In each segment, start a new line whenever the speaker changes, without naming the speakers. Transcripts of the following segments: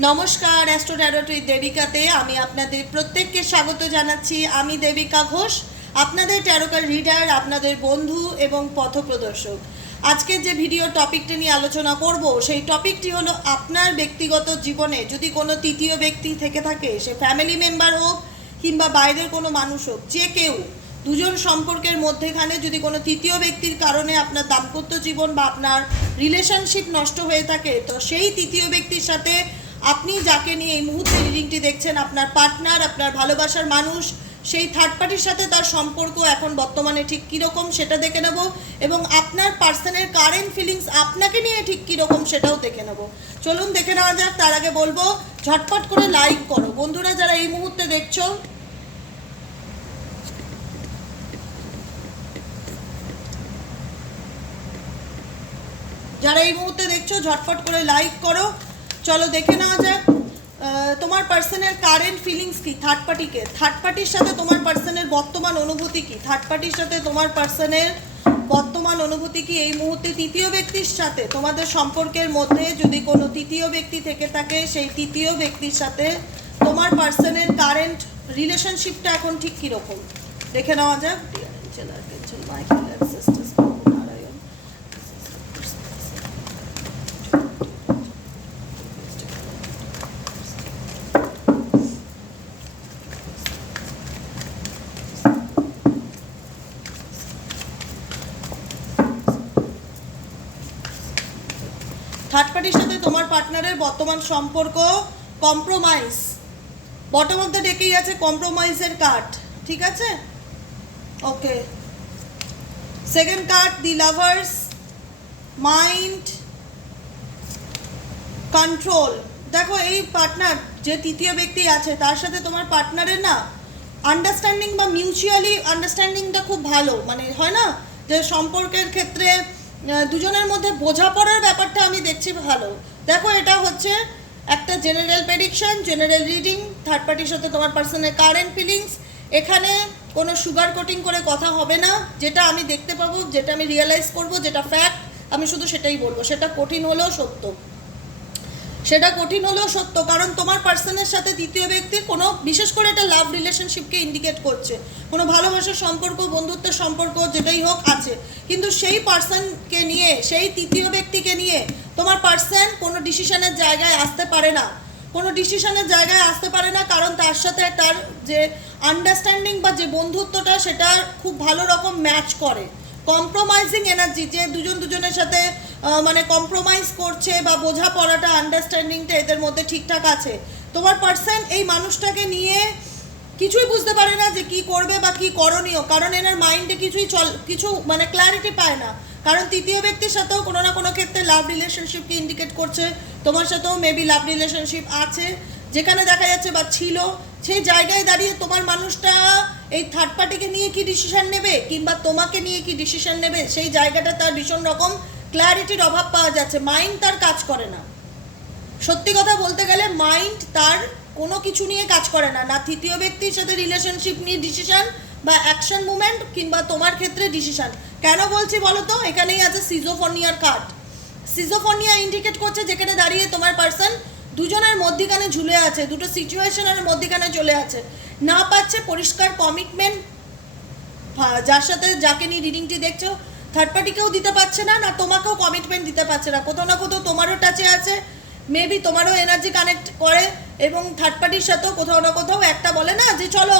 নমস্কার অ্যাস্ট্রো দেবিকাতে। আমি আপনাদের প্রত্যেককে স্বাগত জানাচ্ছি। আমি দেবিকা ঘোষ, আপনাদের ট্যারোকার রিডার আপনাদের বন্ধু এবং পথপ্রদর্শক আজকের যে ভিডিও টপিকটি নিয়ে আলোচনা করব, সেই টপিকটি হলো আপনার ব্যক্তিগত জীবনে যদি কোনো তৃতীয় ব্যক্তি থেকে থাকে, সে ফ্যামিলি মেম্বার হোক কিংবা বাইরের কোনো মানুষ হোক, যে কেউ, দুজন সম্পর্কের মধ্যেখানে যদি কোনো তৃতীয় ব্যক্তির কারণে আপনার দাম্পত্য জীবন বা আপনার রিলেশনশিপ নষ্ট হয়ে থাকে, তো সেই তৃতীয় ব্যক্তির সাথে আপনি যাকে নিয়ে এই মুহূর্তে রিডিংটি দেখছেন, আপনার পার্টনার, আপনার ভালোবাসার মানুষ, সেই থার্ড পার্টির সাথে তার সম্পর্ক এখন বর্তমানে ঠিক কীরকম সেটা দেখে নেব এবং আপনার পার্সনের কারেন্ট ফিলিংস আপনাকে নিয়ে ঠিক কীরকম সেটাও দেখে নেব। চলুন দেখে নেওয়া যাক, তার আগে বলব, ঝটপট করে লাইক করো। বন্ধুরা, যারা এই মুহূর্তে দেখছ, যারা এই মুহূর্তে দেখছ ঝটফট করে লাইক করো। চলো দেখে নেওয়া যাক। তোমার পার্সনের কারেন্ট ফিলিংস কি? থার্ড পার্টিকে থার্ড পার্টির সাথে তোমার পার্সনের বর্তমান অনুভূতি কি? থার্ড পার্টির সাথে তোমার পার্সনের বর্তমান অনুভূতি কি? এই মুহূর্তে তৃতীয় ব্যক্তির সাথে তোমাদের সম্পর্কের মধ্যে যদি কোনো তৃতীয় ব্যক্তি থেকে থাকে, সেই তৃতীয় ব্যক্তির সাথে তোমার পার্সনের কারেন্ট রিলেশনশিপটা এখন ঠিক কীরকম? দেখে নেওয়া যাক। পার্টির সাথে তোমার পার্টনারের বর্তমান সম্পর্ক কম্প্রোমাইজ বটম অফ দ্য ডেকেই আছে কম্প্রোমাইজের কার্ড ঠিক আছে? Okay second card the lovers mind control দেখো, এই পার্টনার যে তৃতীয় ব্যক্তি আছে, তার সাথে তোমার পার্টনারের না আন্ডারস্ট্যান্ডিং বা মিউচুয়ালি আন্ডারস্ট্যান্ডিংটা খুব ভালো। মানে হয় না? যে সম্পর্কের ক্ষেত্রে দুজনের মধ্যে বোঝাপড়ার ব্যাপারটা আমি দেখছি ভালো। দেখো, এটা হচ্ছে একটা general prediction general reading third পার্টির সাথে তোমার পার্সোনাল কারেন্ট ফিলিংস এখানে কোনো সুগার কোটিং করে কথা হবে না। যেটা আমি দেখতে পাবো, যেটা আমি রিয়েলাইজ করব, যেটা ফ্যাক্ট আমি শুধু সেটাই বলব। সেটা কঠিন হলেও সত্য। সেটা কঠিন হলেও সত্য, কারণ তোমার পার্সনের সাথে দ্বিতীয় ব্যক্তির কোনো, বিশেষ করে এটা লাভ রিলেশনশিপকে ইন্ডিকেট করছে। কোনো ভালোবাসার সম্পর্ক, বন্ধুত্বের সম্পর্ক যেটাই হোক আছে। কিন্তু সেই পার্সনকে নিয়ে, সেই তৃতীয় ব্যক্তিকে নিয়ে তোমার পার্সন কোনো ডিসিশনের জায়গায় আসতে পারে না। কোনো ডিসিশনের জায়গায় আসতে পারে না, কারণ তার সাথে তার যে আন্ডারস্ট্যান্ডিং বা যে বন্ধুত্বটা, সেটা খুব ভালো রকম ম্যাচ করে। কম্প্রোমাইজিং এনার্জি যে দুজন দুজনের সাথে মানে কম্প্রোমাইজ করছে বা বোঝাপড়াটা আন্ডারস্ট্যান্ডিংটা এদের মধ্যে ঠিকঠাক আছে। তোমার পার্সন এই মানুষটাকে নিয়ে কিছুই বুঝতে পারে না যে কি করবে বা কি করণীয়, কারণ এনার মাইন্ডে কিছুই চল, কিছু মানে ক্ল্যারিটি পায় না। কারণ তৃতীয় ব্যক্তির সাথেও কোনো না কোনো ক্ষেত্রে লাভ রিলেশনশিপকে ইন্ডিকেট করছে। তোমার সাথেও মেবি লাভ রিলেশনশিপ আছে, যেখানে দেখা যাচ্ছে বা ছিল, সেই জায়গায় দাঁড়িয়ে তোমার মানুষটা এই থার্ড পার্টিকে নিয়ে কি ডিসিশন নেবে কিংবা তোমাকে নিয়ে কি ডিসিশন নেবে, সেই জায়গাটা তার ভীষণ রকম ক্ল্যারিটির অভাব পাওয়া যাচ্ছে। মাইন্ড তার কাজ করে না। সত্যি কথা বলতে গেলে মাইন্ড তার কোনো কিছু নিয়ে কাজ করে না। না তৃতীয় ব্যক্তির সাথে রিলেশনশিপ নিয়ে ডিসিশন বা অ্যাকশন মুভমেন্ট কিংবা তোমার ক্ষেত্রে ডিসিশন কেন বলছি বলো তো এখানেই আছে সিজোফোনিয়ার কার্ড সিজোফোনিয়া ইন্ডিকেট করছে যেখানে দাঁড়িয়ে তোমার পার্সন দুজনের মধ্যিখানে ঝুলে আছে, দুটো সিচুয়েশনের মধ্যিখানে চলে আছে। না পাচ্ছে, পরিষ্কার কমিটমেন্ট যার সাথে যাকে নিয়ে রিডিংটি দেখছ থার্ড পার্টিকেও দিতে পারছে না না তোমাকেও কমিটমেন্ট দিতে পারছে না। কোথাও না কোথাও তোমারও টাচে আছে মেবি তোমারও এনার্জি কানেক্ট করে, এবং থার্ড পার্টির সাথেও কোথাও না কোথাও একটা বলে না যে, চলো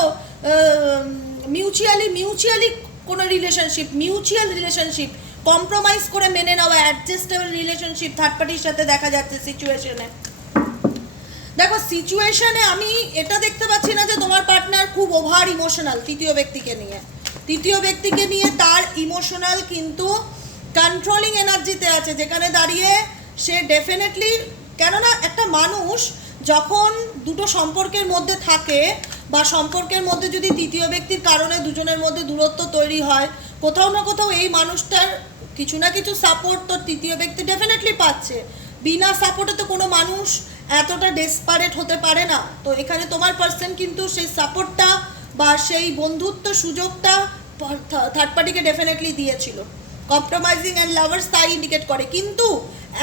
মিউচুয়ালি মিউচুয়ালি কোনো রিলেশনশিপ মিউচুয়াল রিলেশনশিপ কম্প্রোমাইজ করে মেনে নেওয়া অ্যাডজাস্টেবল রিলেশনশিপ থার্ড পার্টির সাথে দেখা যাচ্ছে সিচুয়েশনে দেখো সিচুয়েশনে আমি এটা দেখতে পাচ্ছি না যে তোমার পার্টনার খুব ওভার ইমোশনাল তৃতীয় ব্যক্তিকে নিয়ে। তৃতীয় ব্যক্তিকে নিয়ে তার ইমোশনাল কিন্তু কন্ট্রোলিং এনার্জিতে আছে। যেখানে দাঁড়িয়ে সে ডেফিনেটলি কেননা একটা মানুষ যখন দুটো সম্পর্কের মধ্যে থাকে বা সম্পর্কের মধ্যে যদি তৃতীয় ব্যক্তির কারণে দুজনের মধ্যে দূরত্ব তৈরি হয়, কোথাও না কোথাও এই মানুষটার কিছু না কিছু সাপোর্ট তো তৃতীয় ব্যক্তি ডেফিনেটলি পাচ্ছে। বিনা সাপোর্টে তো কোনো মানুষ এতটা ডেসপারেট হতে পারে না। তো এখানে তোমার পার্সন কিন্তু সেই সাপোর্টটা বা সেই বন্ধুত্ব সুযোগটা থার্ড পার্টিকে ডেফিনেটলি দিয়েছিল। কম্প্রোমাইজিং অ্যান্ড লাভার্স তাই ইন্ডিকেট করে। কিন্তু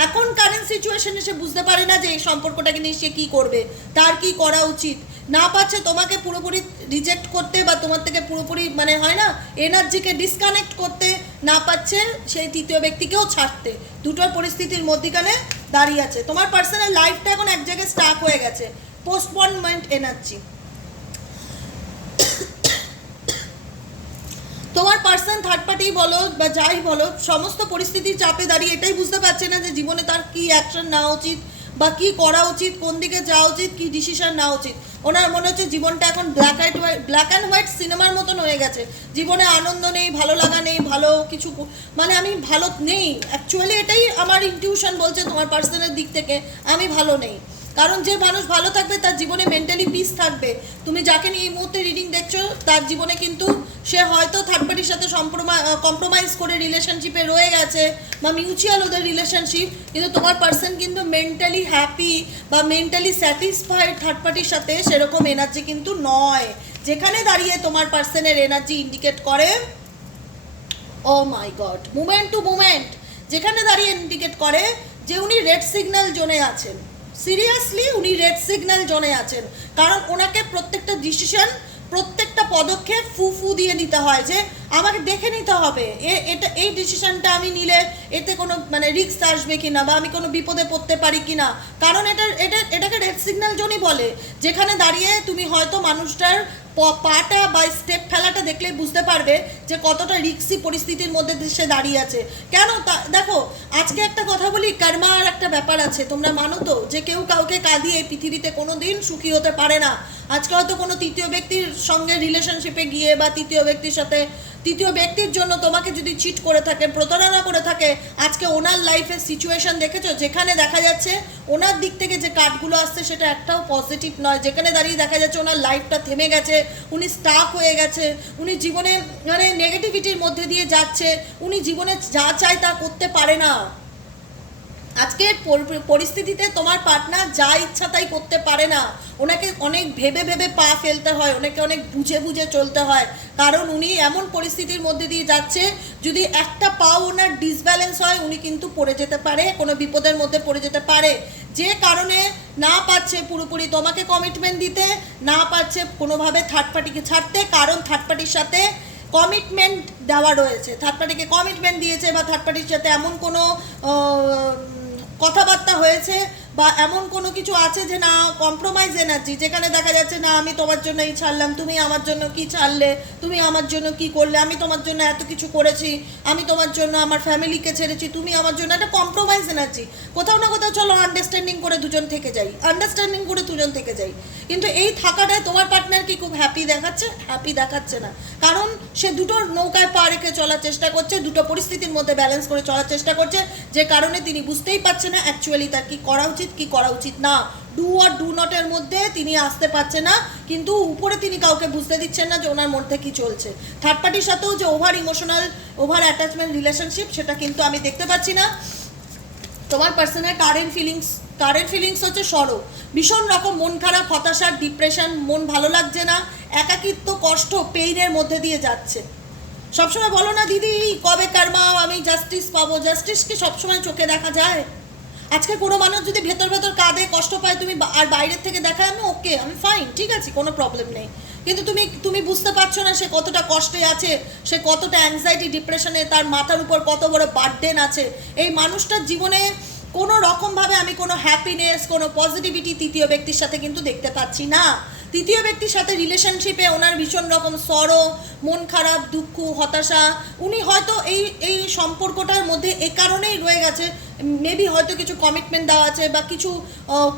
এখন কারেন্ট সিচুয়েশনে সে বুঝতে পারে না যে এই সম্পর্কটাকে নিয়ে সে কী করবে, তার কি করা উচিত। না পাচ্ছে তোমাকে পুরোপুরি রিজেক্ট করতে বা তোমার থেকে পুরোপুরি মানে হয় না এনার্জিকে ডিসকানেক্ট করতে, না পাচ্ছে সেই তৃতীয় ব্যক্তিকেও ছাড়তে। দুটোর পরিস্থিতির মধ্যিখানে দাঁড়িয়ে আছে। তোমার পার্সোনাল লাইফটা এখন এক জায়গায় স্টাক হয়ে গেছে। Postponement energy. তোমার পার্সন থার্ড পার্টি বলো বা যাই বলো, সমস্ত পরিস্থিতির চাপে দাঁড়িয়ে এটাই বুঝতে পারছে না যে জীবনে তার কি অ্যাকশন নেওয়া উচিত বা কি করা উচিত, কোন দিকে যাওয়া উচিত, কি ডিসিশন নেওয়া উচিত। ওনার মনে হচ্ছে জীবনটা এখন black and white black and white সিনেমার মতন হয়ে গেছে। জীবনে আনন্দ নেই, ভালো লাগা নেই, ভালো কিছু মানে আমি ভালো নেই। অ্যাকচুয়ালি এটাই আমার ইনটিউশন বলছে তোমার পার্সনের দিক থেকে, আমি ভালো নেই। কারণ যে মানুষ ভালো থাকবে, তার জীবনে মেন্টালি পিস থাকবে। তুমি যাকে নিয়ে এই মুহূর্তে রিডিং দেখছ, তার জীবনে কিন্তু সে হয়তো থার্ড পার্টির সাথে কম্প্রোমাইজ করে রিলেশনশিপে রয়ে গেছে বা মিউচুয়াল ওদের রিলেশনশিপ কিন্তু তোমার পার্সন কিন্তু মেন্টালি হ্যাপি বা মেন্টালি স্যাটিসফাইড থার্ড পার্টির সাথে সেরকম এনার্জি কিন্তু নয়। যেখানে দাঁড়িয়ে তোমার পার্সনের এনার্জি ইন্ডিকেট করে ও my god moment to moment যেখানে দাঁড়িয়ে ইন্ডিকেট করে যে উনি রেড সিগন্যাল জোনে আছেন। সিরিয়াসলি উনি রেড সিগন্যাল জোনে আছেন। কারণ ওনাকে প্রত্যেকটা ডিসিশন প্রত্যেকটা পদক্ষেপ ফু ফু দিয়ে নিতে হয় যে আমাকে দেখে নিতে হবে। এ, এটা, এই ডিসিশনটা আমি নিলে এতে কোনো মানে রিস্ক আসবে কি না বা আমি কোনো বিপদে পড়তে পারি কি না কারণ এটা এটা, এটাকে রেড সিগন্যাল জোনই বলে। যেখানে দাঁড়িয়ে তুমি হয়তো মানুষটার পাটা বা স্টেপ ফেলাটা দেখলেই বুঝতে পারবে যে কতটা রিক্সি পরিস্থিতির মধ্যে সে দাঁড়িয়ে আছে। কেন দেখো, আজকে একটা কথা বলি কর্মার একটা ব্যাপার আছে, তোমরা মানো তো যে কেউ কাউকে কাঁদিয়ে পৃথিবীতে কোনো দিন সুখী হতে পারে না। আজকে হয়তো কোনো তৃতীয় ব্যক্তির সঙ্গে রিলেশনশিপে গিয়ে বা তৃতীয় ব্যক্তির সাথে, তৃতীয় ব্যক্তির জন্য তোমাকে যদি চিট করে থাকে, প্রতারণা করে থাকে, আজকে ওনার লাইফের সিচুয়েশন দেখেছ? যেখানে দেখা যাচ্ছে, ওনার দিক থেকে যে কার্ডগুলো আসছে, সেটা একটাও পজিটিভ নয়। যেখানে দাঁড়িয়ে দেখা যাচ্ছে ওনার লাইফটা থেমে গেছে, উনি স্টাক হয়ে গেছে, উনি জীবনে মানে নেগেটিভিটির মধ্যে দিয়ে যাচ্ছে, উনি জীবনে যা চায় তা করতে পারে না। আজকের পরিস্থিতিতে তোমার পার্টনার যা ইচ্ছা তাই করতে পারে না। ওনাকে অনেক ভেবে ভেবে পা ফেলতে হয়, ওনাকে অনেক বুঝে বুঝে চলতে হয়। কারণ উনি এমন পরিস্থিতির মধ্যে দিয়ে যাচ্ছে, যদি একটা পাও ওনার ডিসব্যালেন্স হয়, উনি কিন্তু পড়ে যেতে পারে, কোনো বিপদের মধ্যে পড়ে যেতে পারে। যে কারণে না পাচ্ছে পুরোপুরি তোমাকে কমিটমেন্ট দিতে, না পাচ্ছে কোনোভাবে থার্ড পার্টিকে ছাড়তে, কারণ থার্ড পার্টির সাথে কমিটমেন্ট দেওয়া রয়েছে। থার্ড পার্টিকে কমিটমেন্ট দিয়েছে বা থার্ড পার্টির সাথে এমন কোনো কথাবার্তা হয়েছে বা এমন কোনো কিছু আছে যে না কম্প্রোমাইজ এনার্জি যেখানে দেখা যাচ্ছে, না, আমি তোমার জন্য এই ছাড়লাম, তুমি আমার জন্য কি ছাড়লে, তুমি আমার জন্য কি করলে, আমি তোমার জন্য এত কিছু করেছি, আমি তোমার জন্য আমার ফ্যামিলিকে ছেড়েছি, তুমি আমার জন্য একটা কম্প্রোমাইজ এনার্জি কোথাও না কোথাও চলো আন্ডারস্ট্যান্ডিং করে দুজন থেকে যাই আন্ডারস্ট্যান্ডিং করে দুজন থেকে যাই। কিন্তু এই থাকাটায় তোমার পার্টনার কি খুব হ্যাপি দেখাচ্ছে হ্যাপি দেখাচ্ছে না। কারণ সে দুটো নৌকায় পা রেখে চলার চেষ্টা করছে, দুটো পরিস্থিতির মধ্যে ব্যালেন্স করে চলার চেষ্টা করছে, যে কারণে তিনি বুঝতেই পারছে না অ্যাকচুয়ালি তার কি করা উচিত, কি করা উচিত না। ডু আর ডু নটের মধ্যে তিনি আসতে পারছে না, কিন্তু উপরে তিনি কাউকে বুঝতে দিচ্ছেন না যে ওনার মধ্যে কি চলছে। থার্ড পার্টির সাথেও যে over emotional over attachment relationship সেটা কিন্তু আমি দেখতে পাচ্ছি না। তোমার personal current feelings current feelings হচ্ছে সরো ভীষণ রকম মন খারাপ হতাশার ডিপ্রেশন মন ভালো লাগছে না, একাকিত্ব, কষ্ট পেইনের মধ্যে দিয়ে যাচ্ছে। সবসময় বলো না, দিদি, কবে কারমা আমি জাস্টিস পাবো। জাস্টিস কি সবসময় চোখে দেখা যায়? আজকে কোনো মানুষ যদি ভেতর ভেতর কাঁদে, কষ্ট পায়, তুমি আর বাইরের থেকে দেখায় আমি ওকে আমি ফাইন ঠিক আছে, কোনো প্রবলেম নেই। কিন্তু তুমি তুমি বুঝতে পারছ না সে কতটা কষ্টে আছে, সে কতটা অ্যাংজাইটি ডিপ্রেশনে তার মাথার উপর কত বড় বার্ডেন আছে। এই মানুষটার জীবনে কোনো রকমভাবে আমি কোনো হ্যাপিনেস কোনো পজিটিভিটি তৃতীয় ব্যক্তির সাথে কিন্তু দেখতে পাচ্ছি না। তৃতীয় ব্যক্তির সাথে রিলেশনশিপে ওনার ভীষণ রকম সরো মন খারাপ, দুঃখ, হতাশা। উনি হয়তো এই এই সম্পর্কটার মধ্যে এ কারণেই রয়ে গেছে। মেবি হয়তো কিছু কমিটমেন্ট দেওয়া আছে বা কিছু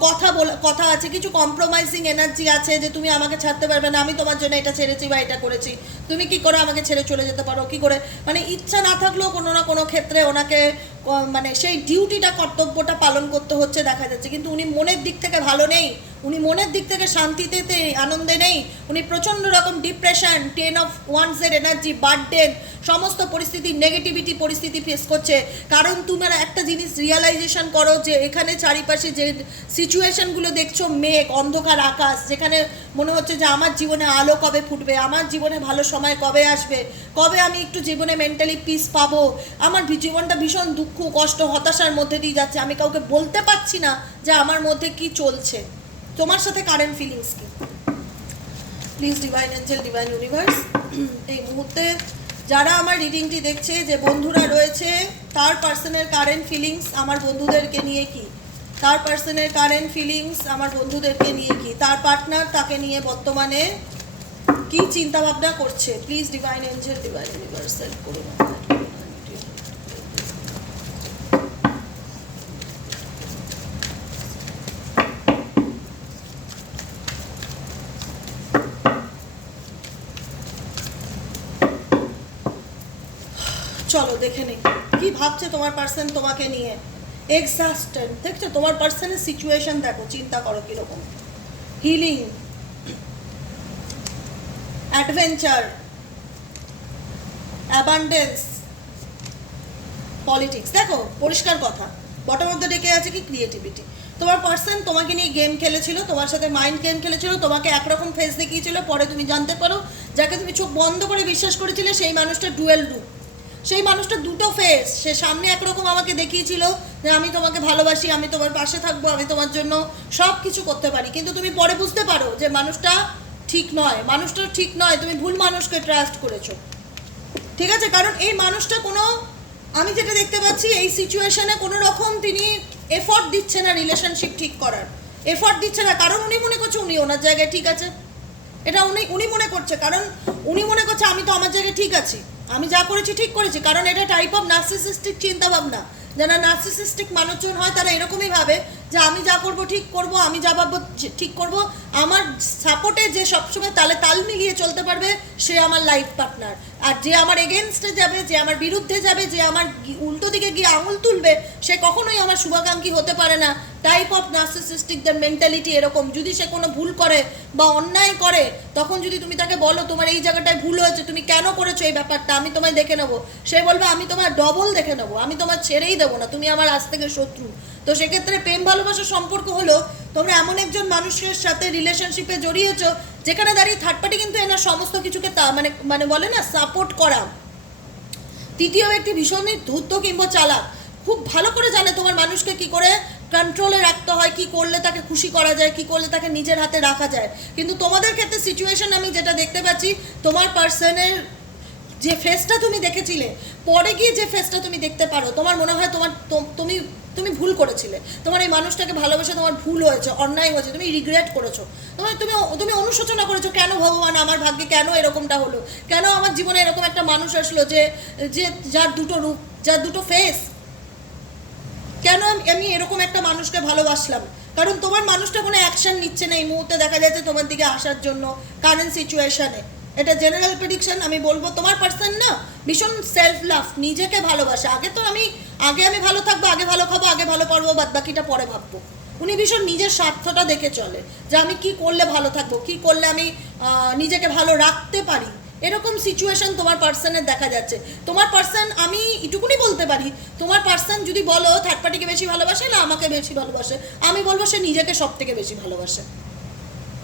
কথা বলা, কথা আছে, কিছু কম্প্রোমাইজিং এনার্জি আছে যে তুমি আমাকে ছাড়তে পারবে না, আমি তোমার জন্য এটা ছেড়েছি বা এটা করেছি। তুমি কি করে আমাকে ছেড়ে চলে যেতে পারো? কি করে? মানে ইচ্ছা না থাকলেও কোনো না কোনো ক্ষেত্রে ওনাকে মানে সেই ডিউটিটা কর্তব্যটা পালন করতে হচ্ছে, দেখা যাচ্ছে। কিন্তু উনি মনের দিক থেকে ভালো নেই। উনি মনের দিক থেকে শান্তিতে আনন্দে নেই। উনি প্রচণ্ড রকম ডিপ্রেশন টেন অফ ওয়ান্সের এনার্জি বার্ডেন সমস্ত পরিস্থিতি নেগেটিভিটি পরিস্থিতি ফেস করছে। কারণ তোমরা একটা জিনিস রিয়ালাইজেশন করো যে এখানে চারিপাশে যে সিচুয়েশনগুলো দেখছ, মেঘ, অন্ধকার, আকাশ, যেখানে মনে হচ্ছে যে আমার জীবনে আলো কবে ফুটবে, আমার জীবনে ভালো সময় কবে আসবে, কবে আমি একটু জীবনে মেন্টালি পিস পাবো? আমার জীবনটা ভীষণ দুঃখ, কষ্ট, হতাশার মধ্যে দিয়ে যাচ্ছে। আমি কাউকে বলতে পারছি না যে আমার মধ্যে কি চলছে। তোমার সাথে কারেন্ট ফিলিংস কি? Please divine angel divine universe এই মুহূর্তে যারা আমার রিডিংটি দেখছে, যে বন্ধুরা রয়েছে, তার পার্সনের কারেন্ট ফিলিংস আমার বন্ধুদেরকে নিয়ে কি? তার পার্সনের কারেন্ট ফিলিংস আমার বন্ধুদেরকে নিয়ে কি? তার পার্টনার তাকে নিয়ে বর্তমানে কি চিন্তাভাবনা করছে? Please divine angel divine universe করুন আমাদের। চলো দেখে নিই কি ভাবছে তোমার পার্সন তোমাকে নিয়ে? এক্সাস্টেড দেখছ, তোমার পার্সনের সিচুয়েশন দেখো, চিন্তা করো কীরকম। হিলিং অ্যাডভেঞ্চার অ্যাবান্ডেন্স পলিটিক্স দেখো, পরিষ্কার কথা। বটম মধ্যে ডেকে আছে কি? ক্রিয়েটিভিটি তোমার পার্সন তোমাকে নিয়ে গেম খেলেছিল, তোমার সাথে মাইন্ড গেম খেলেছিল, তোমাকে একরকম ফেস দেখিয়েছিল, পরে তুমি জানতে পারো, যাকে তুমি চোখ বন্ধ করে বিশ্বাস করেছিলে, সেই মানুষটা ডুয়েল রূপ। সেই মানুষটা দুটো ফেস সে সামনে একরকম আমাকে দেখিয়েছিল যে আমি তোমাকে ভালোবাসি, আমি তোমার পাশে থাকব, আমি তোমার জন্য সব কিছু করতে পারি। কিন্তু তুমি পরে বুঝতে পারো যে মানুষটা ঠিক নয়। মানুষটা ঠিক নয়, তুমি ভুল মানুষকে ট্রাস্ট করেছ। ঠিক আছে? কারণ এই মানুষটা কোনো, আমি যেটা দেখতে পাচ্ছি, এই সিচুয়েশনে কোনো রকম তিনি এফর্ট দিচ্ছে না রিলেশনশিপ ঠিক করার। এফর্ট দিচ্ছে না। কারণ উনি মনে করছে উনি ওনার জায়গায় ঠিক আছে। এটা উনি উনি মনে করছে। কারণ উনি মনে করছে, আমি তো আমার জায়গায় ঠিক আছি। আমি যা করেছি ঠিক করেছি, কারণ এটা টাইপ অফ নার্সিসিস্টিক চিন্তা ভাবনা যারা নার্সিসিস্টিক মানুষজন হয়, তারা এরকমই ভাবে যে আমি যা করব ঠিক করব, আমি যা ভাববো ঠিক করব, আমার সাপোর্টে যে সবসময় তালে তাল মিলিয়ে চলতে পারবে সে আমার লাইফ পার্টনার আর যে আমার এগেনস্টে যাবে, যে আমার বিরুদ্ধে যাবে, যে আমার উল্টো দিকে গিয়ে আঙুল তুলবে, সে কখনোই আমার শুভাকাঙ্ক্ষী হতে পারে না। টাইপ অফ নার্সিসিস্টিকদের মেন্টালিটি এরকম। যদি সে কোনো ভুল করে বা অন্যায় করে, তখন যদি তুমি তাকে বলো, তোমার এই জায়গাটায় ভুল হয়েছে, তুমি কেন করেছ এই ব্যাপারটা? আমি তোমায় দেখে নেব। সে বলবে, আমি তোমার ডবল দেখে নেব। আমি তোমার ছেড়েই দেবো না। তুমি আমার আজ থেকে শত্রু। তো সেক্ষেত্রে প্রেম, ভালোবাসার সম্পর্ক হলো তোমরা এমন একজন মানুষের সাথে রিলেশনশিপে জড়িয়েছো, যেখানে দাঁড়িয়ে থার্ড পার্টি কিন্তু এনার সমস্ত কিছুকে তা মানে মানে বলে না সাপোর্ট করা। তৃতীয় ব্যক্তি ভীষণই ধূর্ত কিংবা চালাক। খুব ভালো করে জানে তোমার মানুষকে কি করে কন্ট্রোলে রাখতে হয়, কি করলে তাকে খুশি করা যায়, কি করলে তাকে নিজের হাতে রাখা যায়। কিন্তু তোমাদের ক্ষেত্রে সিচুয়েশন আমি যেটা দেখতে পাচ্ছি, তোমার পার্সনের যে ফেসটা তুমি দেখেছিলে, পরে গিয়ে যে ফেসটা তুমি দেখতে পারো, তোমার মনে হয় তোমার তোম- তুমি ভুল করেছিলে। তোমার এই মানুষটাকে ভালোবেসে তোমার ভুল হয়েছে, অন্যায় হয়েছে, তুমি রিগ্রেট করেছ। তোমার, তুমি তুমি অনুশোচনা করেছ, কেন ভগবান আমার ভাগ্যে কেন এরকমটা হলো? কেন আমার জীবনে এরকম একটা মানুষ আসলো যে যে যার দুটো রূপ, যার দুটো ফেস কেন আমি এরকম একটা মানুষকে ভালোবাসলাম? কারণ তোমার মানুষটা কোনো অ্যাকশন নিচ্ছে না। এই মুহূর্তে দেখা যাচ্ছে তোমার দিকে আসার জন্য কারেন্ট সিচুয়েশনে এটা জেনারেল প্রেডিকশন আমি বলব তোমার পার্সন না, ভীষণ সেলফ লাভ নিজেকে ভালোবাসে। আগে তো আমি, আগে আমি ভালো থাকব, আগে ভালো খাব, আগে ভালো পারব বাদ বাকিটা পরে ভাববো। উনি ভীষণ নিজের স্বার্থটা দেখে চলে, যে আমি কি করলে ভালো থাকব, কি করলে আমি নিজেকে ভালো রাখতে পারি। এরকম সিচুয়েশন তোমার পার্সনের দেখা যাচ্ছে। তোমার পার্সন আমি এটুকুনি বলতে পারি, তোমার পার্সন যদি বলো থার্ড পার্টিকে বেশি ভালোবাসে না আমাকে বেশি ভালোবাসে, আমি বলব সে নিজেকে সব থেকে বেশি ভালোবাসে।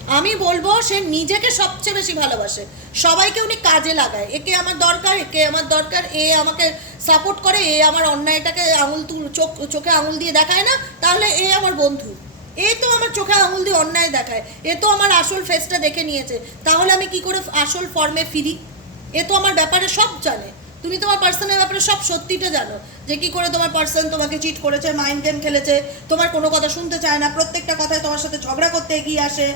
আমি বলব, সে নিজেকে সবচেয়ে বেশি ভালোবাসে। সবাইকে উনি কাজে লাগায়। একে আমার দরকার, একে আমার দরকার, এ আমাকে সাপোর্ট করে, এ আমার অন্যায়টাকে আঙুল তুল, চোখ, চোখে আঙুল দিয়ে দেখায় না, তাহলে এ আমার বন্ধু। এ তো আমার চোখে আঙুল দিয়ে অন্যায় দেখায়। এ তো আমার আসল ফেসটা দেখে নিয়েছে। তাহলে আমি কি করে আসল ফর্মে ফিরি? এ তো আমার ব্যাপারে সব জানে। তুমি তোমার পার্সনের ব্যাপারে সব সত্যিটা জানো। যে কি করে তোমার পার্সন তোমাকে চিট করেছে মাইন্ড গেম খেলেছে, তোমার কোনো কথা শুনতে চায় না, প্রত্যেকটা কথায় তোমার সাথে ঝগড়া করতে এগিয়ে আসে।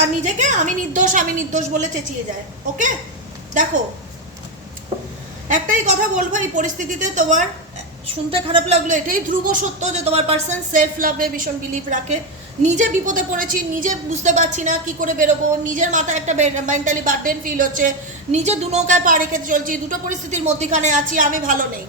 আর নিজেকে আমি নির্দোষ আমি নির্দোষ বলে চেঁচিয়ে যায় ওকে দেখো, একটাই কথা বলব, এই পরিস্থিতিতে তোমার, শুনতে খারাপ লাগল এটাই ধ্রুব সত্য যে তোমার পার্সন সেলফ লাভে ভীষণ বিলিভ রাখে। নিজে বিপদে পড়েছি, নিজে বুঝতে পারছি না কি করে বেরোবো, নিজের মাথায় একটা মেন্টালি বার্ডেন ফিল হচ্ছে, নিজে দু নৌকায় পা রেখে চলছি, দুটো পরিস্থিতির মধ্যখানে আছি, আমি ভালো নেই।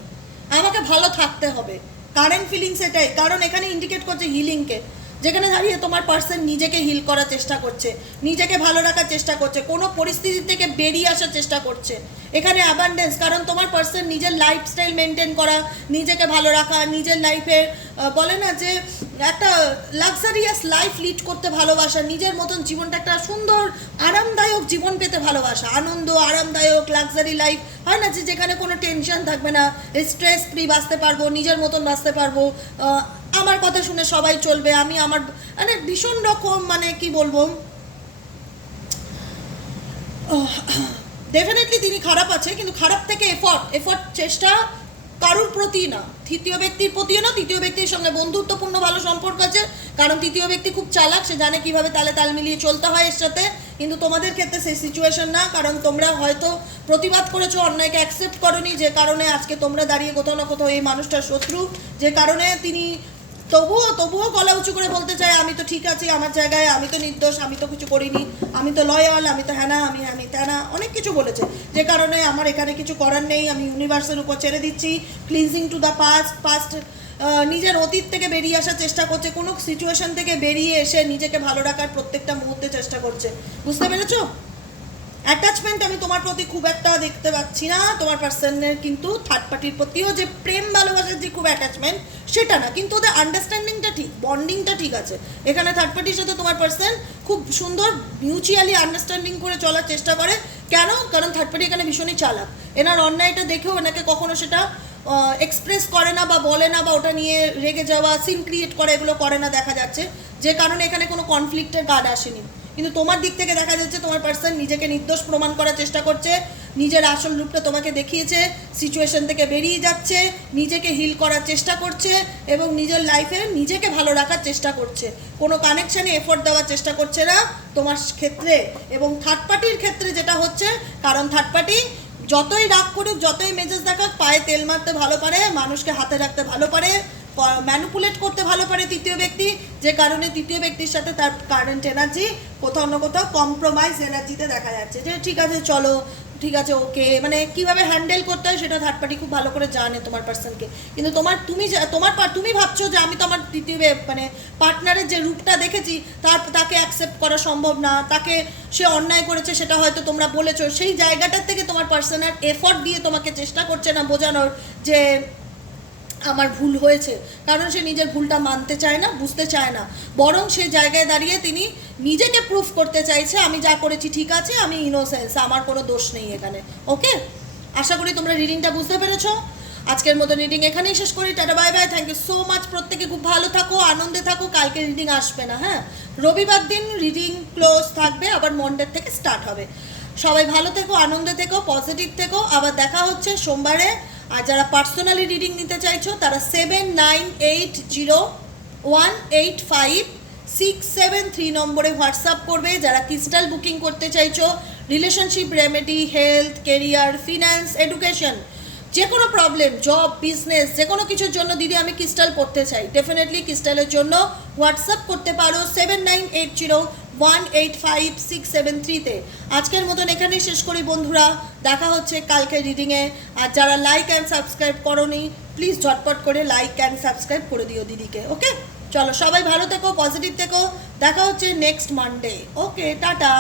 আমাকে ভালো থাকতে হবে। কারেন্ট ফিলিংস এটাই, কারণ এখানে ইন্ডিকেট করছে হিলিংকে যেখানে দাঁড়িয়ে তোমার পার্সন নিজেকে হিল করার চেষ্টা করছে, নিজেকে ভালো রাখার চেষ্টা করছে, কোনো পরিস্থিতি থেকে বেরিয়ে আসার চেষ্টা করছে। এখানে অ্যাবান্ডেন্স কারণ তোমার পার্সন নিজের লাইফস্টাইল মেনটেন করা, নিজেকে ভালো রাখা, নিজের লাইফে বলে না যে একটা লাক্সারিয়াস লাইফ লিড করতে ভালোবাসা, নিজের মতন জীবনটা একটা সুন্দর, আরামদায়ক জীবন পেতে ভালোবাসা। আনন্দ, আরামদায়ক লাক্সারি লাইফ হয় না যে যেখানে কোনো টেনশন থাকবে না স্ট্রেস ফ্রি বাঁচতে পারব, নিজের মতন বাঁচতে পারব আমার কথা শুনে সবাই চলবে, আমি আমার মানে ভীষণ রকম মানে কি বলব? ডেফিনেটলি তিনি খারাপ আছে, কিন্তু খারাপ থেকে এফর্ট এফর্ট চেষ্টা কারোর প্রতি না। তৃতীয় ব্যক্তির প্রতিও না, তৃতীয় ব্যক্তির সঙ্গে বন্ধুত্বপূর্ণ ভালো সম্পর্ক আছে, কারণ তৃতীয় ব্যক্তি খুব চালাক, সে জানে কীভাবে তালে তাল মিলিয়ে চলতে হয় এর সাথে, কিন্তু তোমাদের ক্ষেত্রে সেই সিচুয়েশন না, কারণ তোমরা হয়তো প্রতিবাদ করেছ, অন্যায়কে অ্যাকসেপ্ট করনি, যে কারণে আজকে তোমরা দাঁড়িয়ে কোথাও না কোথাও এই মানুষটার শত্রু, যে কারণে তিনি তবুও তবুও গলা উঁচু করে বলতে চাই, আমি তো ঠিক আছি আমার জায়গায়, আমি তো নির্দোষ, আমি তো কিছু করিনি, আমি তো লয়াল আমি তো হ্যানা, আমি আমি তেনা অনেক কিছু বলেছে। যে কারণে আমার এখানে কিছু করার নেই, আমি ইউনিভার্সের উপর ছেড়ে দিচ্ছি cleansing to the past past নিজের অতীত থেকে বেরিয়ে আসার চেষ্টা করছে, কোনো সিচুয়েশন থেকে বেরিয়ে এসে নিজেকে ভালো রাখার প্রত্যেকটা মুহূর্তে চেষ্টা করছে। বুঝতে পেরেছ? অ্যাটাচমেন্ট আমি তোমার প্রতি খুব একটা দেখতে পাচ্ছি না। তোমার পার্সনের কিন্তু থার্ড পার্টির প্রতিও যে প্রেম ভালোবাসার যে খুব অ্যাটাচমেন্ট সেটা না। কিন্তু ওদের আন্ডারস্ট্যান্ডিংটা ঠিক বন্ডিংটা ঠিক আছে। এখানে থার্ড পার্টির সাথে তোমার পার্সন খুব সুন্দর মিউচুয়ালি আন্ডারস্ট্যান্ডিং করে চলার চেষ্টা করে। কেন? কারণ থার্ড পার্টি এখানে ভীষণই চালাক। এনার অন্যায়টা দেখেও এনাকে কখনো সেটা এক্সপ্রেস করে না বা বলে না বা ওটা নিয়ে রেগে যাওয়া সিন ক্রিয়েট করে এগুলো করে না দেখা যাচ্ছে। যে কারণে এখানে কোনো কনফ্লিক্টের কার্ড আসেনি। কিন্তু তোমার দিক থেকে দেখা যাচ্ছে তোমার পার্সন নিজেকে নির্দোষ প্রমাণ করার চেষ্টা করছে, নিজের আসল রূপটা তোমাকে দেখিয়েছে সিচুয়েশন থেকে বেরিয়ে যাচ্ছে, নিজেকে হিল করার চেষ্টা করছে এবং নিজের লাইফে নিজেকে ভালো রাখার চেষ্টা করছে। কোনো কানেকশানে এফোর্ট দেওয়ার চেষ্টা করছে না তোমার ক্ষেত্রে এবং থার্ড পার্টির ক্ষেত্রে যেটা হচ্ছে, কারণ থার্ড পার্টি যতই রাগ করুক, যতই মেজাজ দেখাক, পায়ে তেল মারতে ভালো পারে, মানুষকে হাতে রাখতে ভালো পারে ম্যানুপুলেট করতে ভালো পারে তৃতীয় ব্যক্তি, যে কারণে তৃতীয় ব্যক্তির সাথে তার কারেন্ট এনার্জি কোথাও না কোথাও কম্প্রোমাইজ এনার্জিতে দেখা যাচ্ছে। যে ঠিক আছে, চলো, ঠিক আছে ওকে মানে কীভাবে হ্যান্ডেল করতে হয় সেটা থার্ড পার্টি খুব ভালো করে জানে তোমার পার্সনকে কিন্তু তোমার, তুমি তোমার তুমি ভাবছ যে আমি তো আমার তৃতীয় মানে পার্টনারের যে রূপটা দেখেছি, তার, তাকে অ্যাকসেপ্ট করা সম্ভব না, তাকে সে অন্যায় করেছে, সেটা হয়তো তোমরা বলেছ। সেই জায়গাটার থেকে তোমার পার্সনের এফর্ট দিয়ে তোমাকে চেষ্টা করছে না বোঝানোর যে আমার ভুল হয়েছে। কারণ সে নিজের ভুলটা মানতে চায় না, বুঝতে চায় না। বরং সে জায়গায় দাঁড়িয়ে তিনি নিজেকে প্রুফ করতে চাইছে, আমি যা করেছি ঠিক আছে, আমি ইনোসেন্স আমার কোনো দোষ নেই এখানে। ওকে আশা করি তোমরা রিডিংটা বুঝতে পেরেছ। আজকের মতো রিডিং এখানেই শেষ করি। Tata bye bye thank you so much প্রত্যেকে খুব ভালো থাকো, আনন্দে থাকো, কালকে রিডিং আসবে না হ্যাঁ? রবিবার দিন রিডিং ক্লোজ থাকবে, আবার মন্ডের থেকে স্টার্ট হবে। সবাই ভালো থেকো, আনন্দে থেকো পজিটিভ থেকো। আবার দেখা হচ্ছে সোমবারে। আর যারা পার্সোনালি রিডিং নিতে চাইছো, তারা seven nine eight zero one eight five six seven three নম্বরে হোয়াটসঅ্যাপ করবে। যারা ক্রিস্টাল বুকিং করতে চাইছো relationship remedy health career finance education যে কোনো প্রবলেম জব বিজনেস যে কোনো কিছুর জন্য দিদি আমি ক্রিস্টাল পড়তে চাই। ডেফিনেটলি ক্রিস্টালের জন্য হোয়াটসঅ্যাপ করতে পারো seven nine eight zero one eight five six seven থ্রিতে আজকের মতন এখানেই শেষ করি বন্ধুরা। দেখা হচ্ছে কালকে রিডিংয়ে আর যারা লাইক অ্যান্ড সাবস্ক্রাইব করনি প্লিজ ঝটপট করে লাইক অ্যান্ড সাবস্ক্রাইব করে দিও দিদিকে ওকে চলো সবাই ভালো থেকো পজিটিভ থেকো। দেখা হচ্ছে নেক্সট মানডে ওকে টাটা।